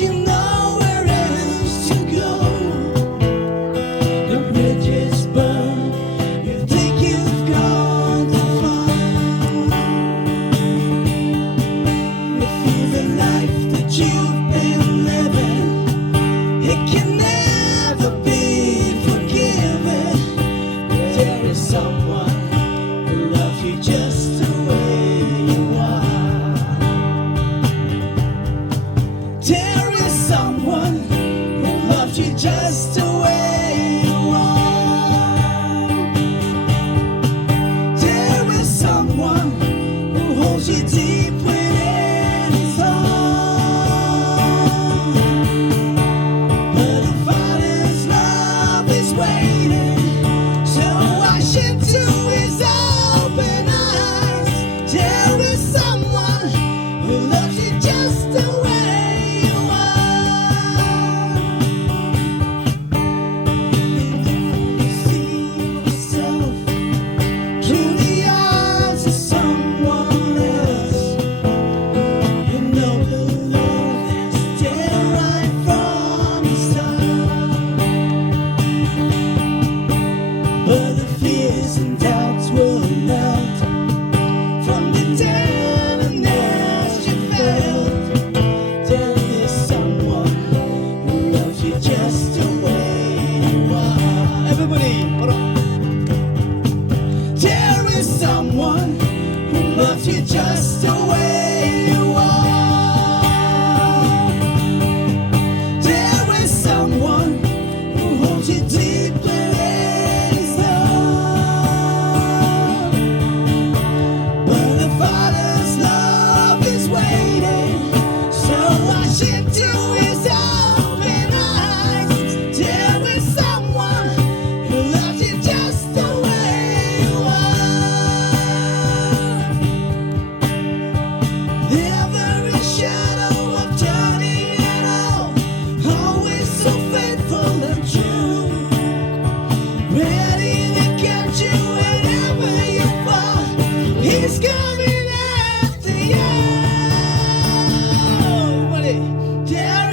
you nowhere else to go. The bridges burn, you think you've gone too far. You feel the life that you've been living, it can never be forgiven. There is someone who loves you just the way you are. There is someone who loves you just the way you are. There is someone who holds you deep within his arms. But the Father's love is waiting, so wash into his open eyes. There is someone who loves you just the way you are. You see yourself through the eyes of someone else. You know the love is there right from the start. But the fears and doubts will melt from the tenderness you felt. There is someone who loves you just the way you are. Everybody, hold on. There is someone who loves you just the way you are. There is someone who holds you deep within his arms. But the Father's love is waiting, so wash into his open eyes. There is someone who loves you just the way you are. Never a shadow of turning at all, always so faithful and true. Ready to catch you whenever you fall. He's coming after you. Buddy. There